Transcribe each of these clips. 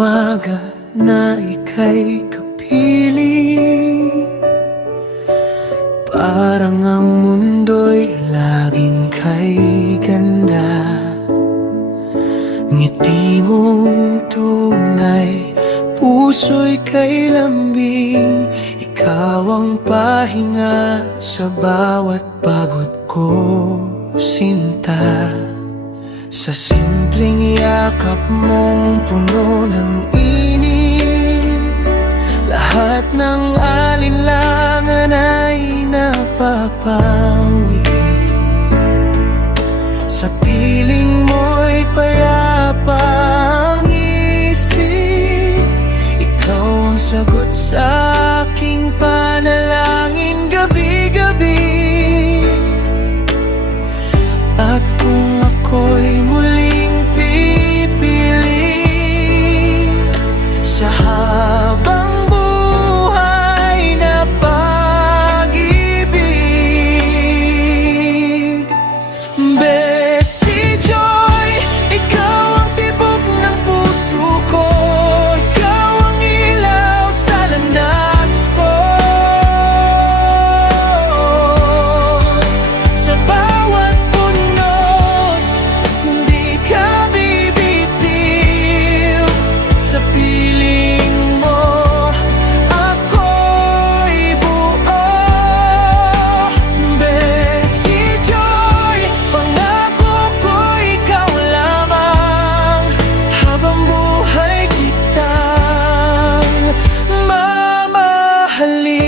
umaga na ika'y kapiling, parang ang mundo'y laging kay ganda. Ngiti mong tunay, puso'y kay lambing, ikaw ang pahinga sa bawat pagod ko, sinta. Sa simpleng yakap mong puno ng init, lahat ng alinlangan ay napapawi. Sa piling mo'y payapa ang isip, ikaw ang sagot sa aking panalangin gabi-gabi. At kung ako'y muling pipili sa habang buhay na pag-ibig, Bessie Joy, ikaw ang tibok ng puso ko, ikaw ang ilaw sa landas ko. Sa bawat punos, hindi ka bibitiw. Sa piling mo, ako'y buo. Bessie Joy, pangako ko ikaw lamang, habang buhay kitang mamahalin.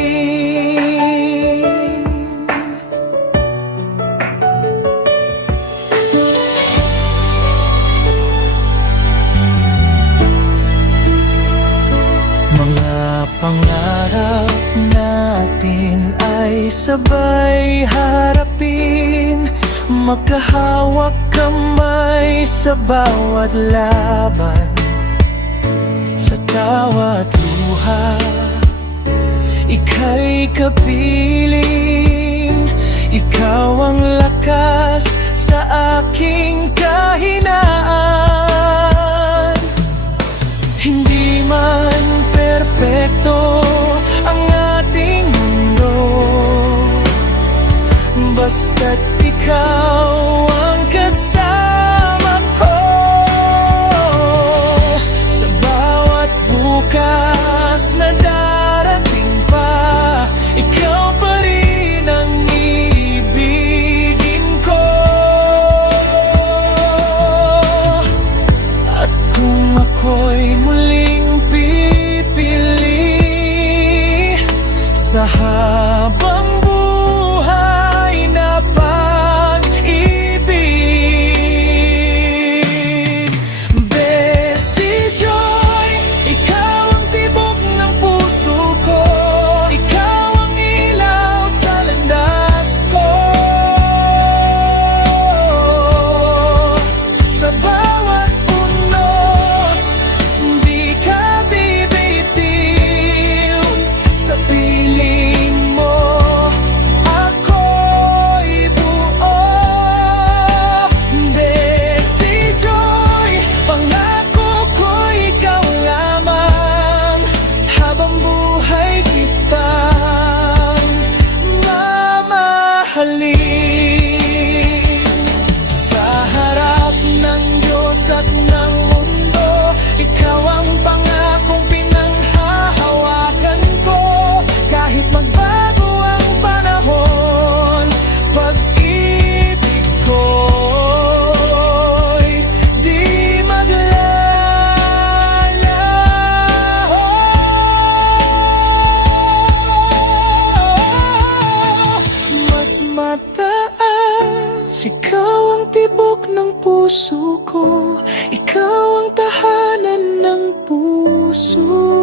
Mga pangarap natin ay sabay harapin, magkahawak kamay sa bawat laban. Sa bawat luha, ika'y kapiling, ikaw ang lakas sa aking kahinaan. Hindi man perpekto ang ating mundo, basta't ikaw ang kasama ko. Sa bawat bukas na darating pa, ikaw pa rin ang ibigin ko. At kung ako'y muling pipili sa habang buhay na pag-ibig, Bessie Joy, ikaw ang tibok ng puso ko, ikaw ang ilaw sa landas ko. Sa bawat unos, hindi ka bibitiw. Sa piling mo, ako'y buo. Bessie Joy, pangako ko ikaw lamang, habang buhay kitang mamahalin. Sa harap ng Diyos at ng mundo, ikaw ang pangakong pinanghahawakan ko. Kahit magbago ang panahon, pag-ibig ko'y di maglalaho. Mas mataas, ikaw ang tibok ng puso ko, ikaw ang tahanan ng puso